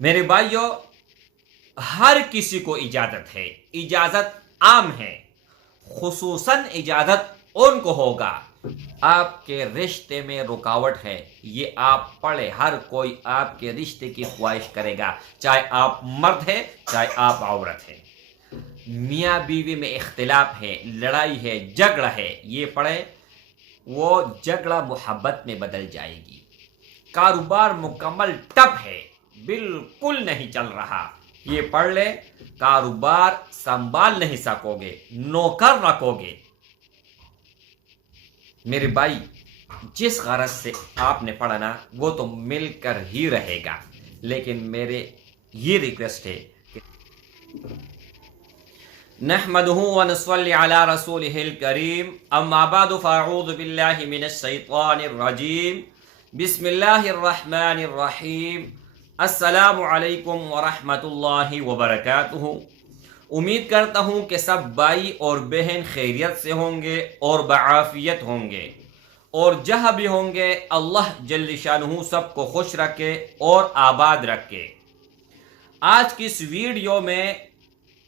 میرے بھائیوں، ہر کسی کو اجازت ہے، اجازت عام ہے، خصوصاً اجازت ان کو ہوگا آپ کے رشتے میں رکاوٹ ہے یہ آپ پڑھے، ہر کوئی آپ کے رشتے کی خواہش کرے گا، چاہے آپ مرد ہے چاہے آپ عورت ہے۔ میاں بیوی میں اختلاف ہے، لڑائی ہے، جھگڑا ہے، یہ پڑھے، وہ جھگڑا محبت میں بدل جائے گی۔ کاروبار مکمل ٹپ ہے، بالکل نہیں چل رہا، یہ پڑھ لے، کاروبار سنبھال نہیں سکو گے، نوکر رکھو گے۔ میرے بھائی، جس غرض سے آپ نے پڑھنا وہ تو مل کر ہی رہے گا، لیکن میرے یہ ریکویسٹ ہے کہ نحمده ونصلي على رسوله الكريم، اما بعد فاعوذ بالله من الشیطان الرجیم، بسم اللہ الرحمن الرحیم، السلام علیکم ورحمۃ اللہ وبرکاتہ۔ امید کرتا ہوں کہ سب بھائی اور بہن خیریت سے ہوں گے اور بعافیت ہوں گے، اور جہاں بھی ہوں گے اللہ جل شانہ سب کو خوش رکھے اور آباد رکھے۔ آج کی اس ویڈیو میں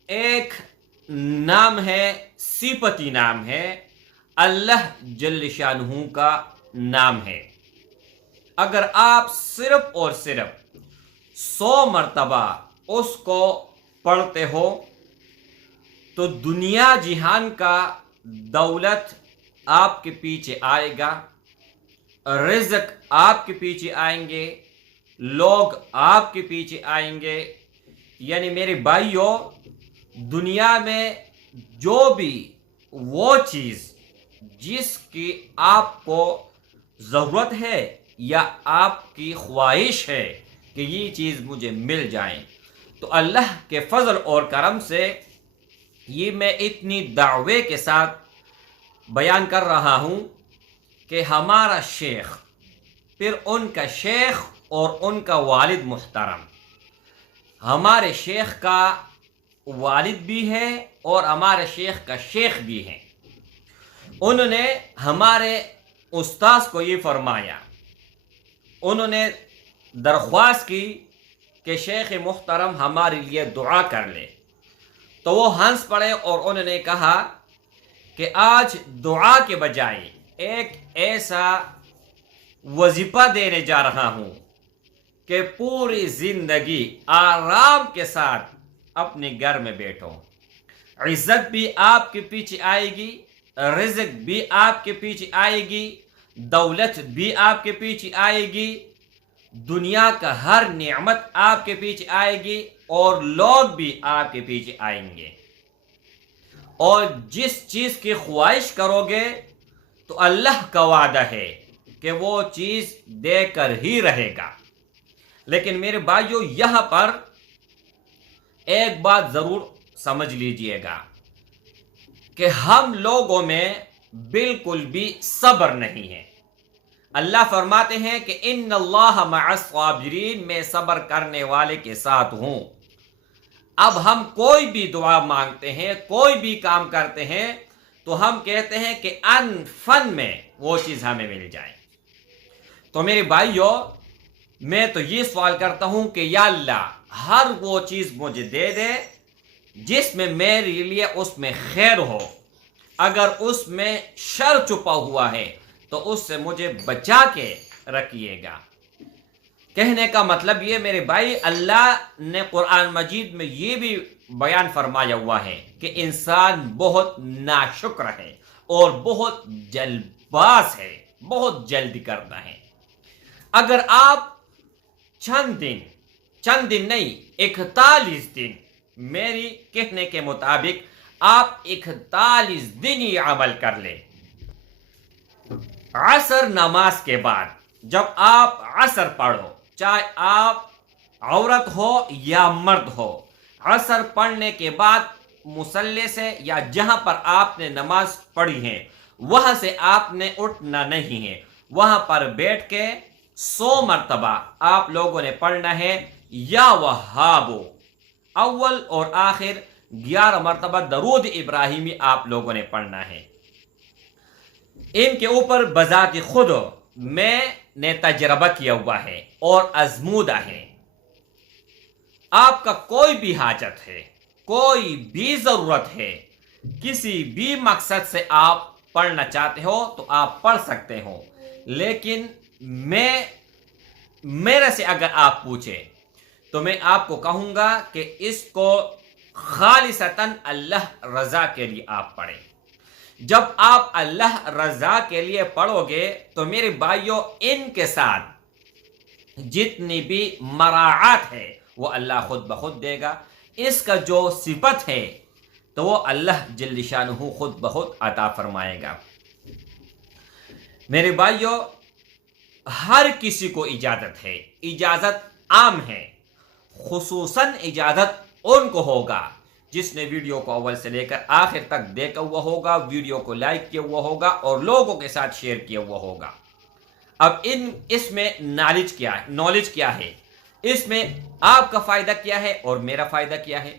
ایک نام ہے، صفتی نام ہے، اللہ جل شانہ کا نام ہے۔ اگر آپ صرف اور صرف 100 مرتبہ اس کو پڑھتے ہو تو دنیا جہان کا دولت آپ کے پیچھے آئے گا، رزق آپ کے پیچھے آئیں گے، لوگ آپ کے پیچھے آئیں گے۔ یعنی میرے بھائیوں، دنیا میں جو بھی وہ چیز جس کی آپ کو ضرورت ہے یا آپ کی خواہش ہے کہ یہ چیز مجھے مل جائے، تو اللہ کے فضل اور کرم سے یہ میں اتنی دعوے کے ساتھ بیان کر رہا ہوں کہ ہمارا شیخ، پھر ان کا شیخ اور ان کا والد محترم، ہمارے شیخ کا والد بھی ہے اور ہمارے شیخ کا شیخ بھی ہے، انہوں نے ہمارے استاذ کو یہ فرمایا، انہوں نے درخواست کی کہ شیخ محترم ہمارے لیے دعا کر لے، تو وہ ہنس پڑے اور انہوں نے کہا کہ آج دعا کے بجائے ایک ایسا وظیفہ دینے جا رہا ہوں کہ پوری زندگی آرام کے ساتھ اپنے گھر میں بیٹھو، عزت بھی آپ کے پیچھے آئے گی، رزق بھی آپ کے پیچھے آئے گی، دولت بھی آپ کے پیچھے آئے گی، دنیا کا ہر نعمت آپ کے پیچھے آئے گی، اور لوگ بھی آپ کے پیچھے آئیں گے، اور جس چیز کی خواہش کرو گے تو اللہ کا وعدہ ہے کہ وہ چیز دے کر ہی رہے گا۔ لیکن میرے بھائیوں، یہاں پر ایک بات ضرور سمجھ لیجئے گا کہ ہم لوگوں میں بالکل بھی صبر نہیں ہے۔ اللہ فرماتے ہیں کہ ان اللہ مع الصابرین، میں صبر کرنے والے کے ساتھ ہوں۔ اب ہم کوئی بھی دعا مانگتے ہیں، کوئی بھی کام کرتے ہیں، تو ہم کہتے ہیں کہ ان فن میں وہ چیز ہمیں مل جائے۔ تو میرے بھائیوں، میں تو یہ سوال کرتا ہوں کہ یا اللہ، ہر وہ چیز مجھے دے دے جس میں میرے لیے اس میں خیر ہو، اگر اس میں شر چھپا ہوا ہے تو اس سے مجھے بچا کے رکھیے گا۔ کہنے کا مطلب یہ میرے بھائی، اللہ نے قرآن مجید میں یہ بھی بیان فرمایا ہوا ہے کہ انسان بہت ناشکر ہے اور بہت جلد باز ہے، بہت جلدی کرتا ہے۔ اگر آپ چند دن نہیں، 41 دن، میری کہنے کے مطابق آپ 41 دن یہ عمل کر لیں، عصر نماز کے بعد جب آپ عصر پڑھو، چاہے آپ عورت ہو یا مرد ہو، عصر پڑھنے کے بعد مصلی سے یا جہاں پر آپ نے نماز پڑھی ہے وہاں سے آپ نے اٹھنا نہیں ہے، وہاں پر بیٹھ کے 100 مرتبہ آپ لوگوں نے پڑھنا ہے، یا وہابو، اول اور آخر 11 مرتبہ درود ابراہیمی آپ لوگوں نے پڑھنا ہے۔ ان کے اوپر بذات خود میں نے تجربہ کیا ہوا ہے اور آزمودہ ہے۔ آپ کا کوئی بھی حاجت ہے، کوئی بھی ضرورت ہے، کسی بھی مقصد سے آپ پڑھنا چاہتے ہو تو آپ پڑھ سکتے ہو، لیکن میرے سے اگر آپ پوچھیں تو میں آپ کو کہوں گا کہ اس کو خالصتاً اللہ رضا کے لیے آپ پڑھیں۔ جب آپ اللہ رضا کے لیے پڑھو گے تو میرے بھائیوں، ان کے ساتھ جتنی بھی مراعات ہے وہ اللہ خود بخود دے گا۔ اس کا جو صفت ہے تو وہ اللہ جل شانہ خود بخود عطا فرمائے گا۔ میرے بھائیوں، ہر کسی کو اجازت ہے، اجازت عام ہے، خصوصاً اجازت ان کو ہوگا جس نے ویڈیو کو اول سے لے کر آخر تک دیکھا ہوا ہوگا، ویڈیو کو لائک کیا ہوا ہوگا اور لوگوں کے ساتھ شیئر کیا ہوا ہوگا۔ اب اس میں نالج کیا ہے، اس میں آپ کا فائدہ کیا ہے اور میرا فائدہ کیا ہے،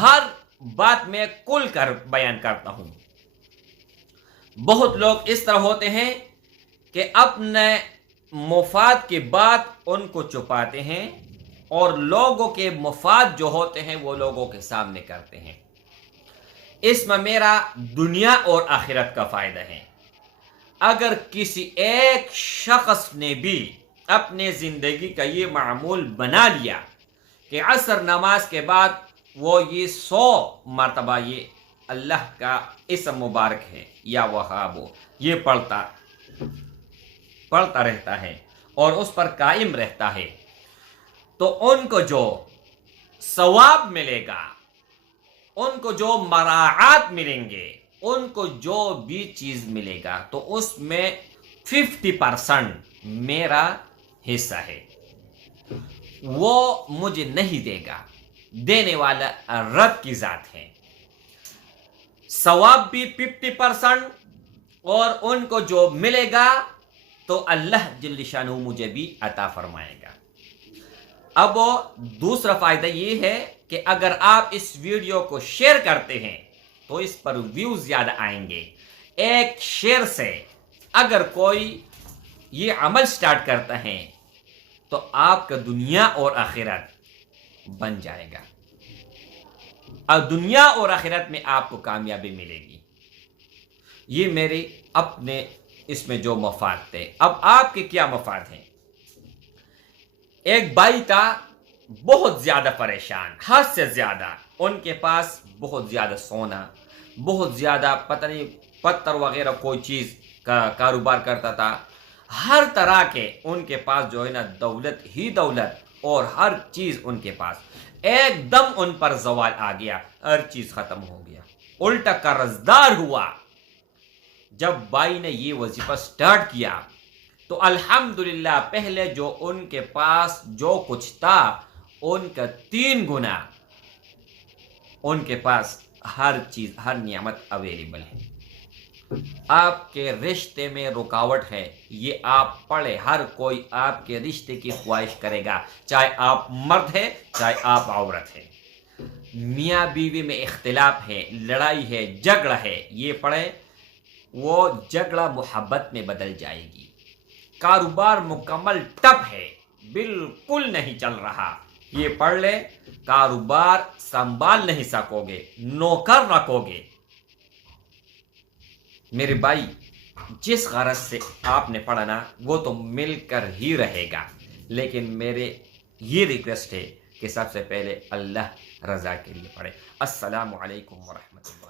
ہر بات میں کھل کر بیان کرتا ہوں۔ بہت لوگ اس طرح ہوتے ہیں کہ اپنے مفاد کی بات ان کو چھپاتے ہیں اور لوگوں کے مفاد جو ہوتے ہیں وہ لوگوں کے سامنے کرتے ہیں۔ اس میں میرا دنیا اور آخرت کا فائدہ ہے۔ اگر کسی ایک شخص نے بھی اپنے زندگی کا یہ معمول بنا لیا کہ عصر نماز کے بعد وہ یہ 100 مرتبہ یہ اللہ کا اسم مبارک ہے یا وہاب یہ پڑھتا رہتا ہے اور اس پر قائم رہتا ہے، تو ان کو جو ثواب ملے گا، ان کو جو مراعات ملیں گے، ان کو جو بھی چیز ملے گا، تو اس میں 50% میرا حصہ ہے، وہ مجھے نہیں دے گا، دینے والا رب کی ذات ہے۔ ثواب بھی 50% اور ان کو جو ملے گا تو اللہ جل شانہ مجھے بھی عطا فرمائے گا۔ اب دوسرا فائدہ یہ ہے کہ اگر آپ اس ویڈیو کو شیئر کرتے ہیں تو اس پر ویوز زیادہ آئیں گے۔ ایک شیئر سے اگر کوئی یہ عمل سٹارٹ کرتا ہے تو آپ کا دنیا اور آخرت بن جائے گا، اور دنیا اور آخرت میں آپ کو کامیابی ملے گی۔ یہ میرے اپنے اس میں جو مفاد تھے۔ اب آپ کے کیا مفاد ہیں؟ ایک بھائی تھا بہت زیادہ پریشان، حد سے زیادہ، ان کے پاس بہت زیادہ سونا، بہت زیادہ پتہ نہیں پتھر وغیرہ کوئی چیز کا کاروبار کرتا تھا، ہر طرح کے ان کے پاس جو ہے نا دولت ہی دولت اور ہر چیز ان کے پاس۔ ایک دم ان پر زوال آ گیا، ہر چیز ختم ہو گیا، الٹا قرض دار ہوا۔ جب بھائی نے یہ وظیفہ سٹارٹ کیا تو الحمدللہ پہلے جو ان کے پاس جو کچھ تھا ان کا 3 گنا ان کے پاس ہر چیز، ہر نعمت اویلیبل ہے۔ آپ کے رشتے میں رکاوٹ ہے، یہ آپ پڑھے، ہر کوئی آپ کے رشتے کی خواہش کرے گا، چاہے آپ مرد ہے چاہے آپ عورت ہے۔ میاں بیوی میں اختلاف ہے، لڑائی ہے، جھگڑا ہے، یہ پڑھے، وہ جھگڑا محبت میں بدل جائے گی۔ کاروبار مکمل ٹپ ہے، بالکل نہیں چل رہا، یہ پڑھ لے، کاروبار سنبھال نہیں سکو گے، نوکر رکھو گے۔ میرے بھائی، جس غرض سے آپ نے پڑھنا وہ تو مل کر ہی رہے گا، لیکن میرے یہ ریکویسٹ ہے کہ سب سے پہلے اللہ رضا کے لیے پڑھے۔ السلام علیکم ورحمۃ اللہ۔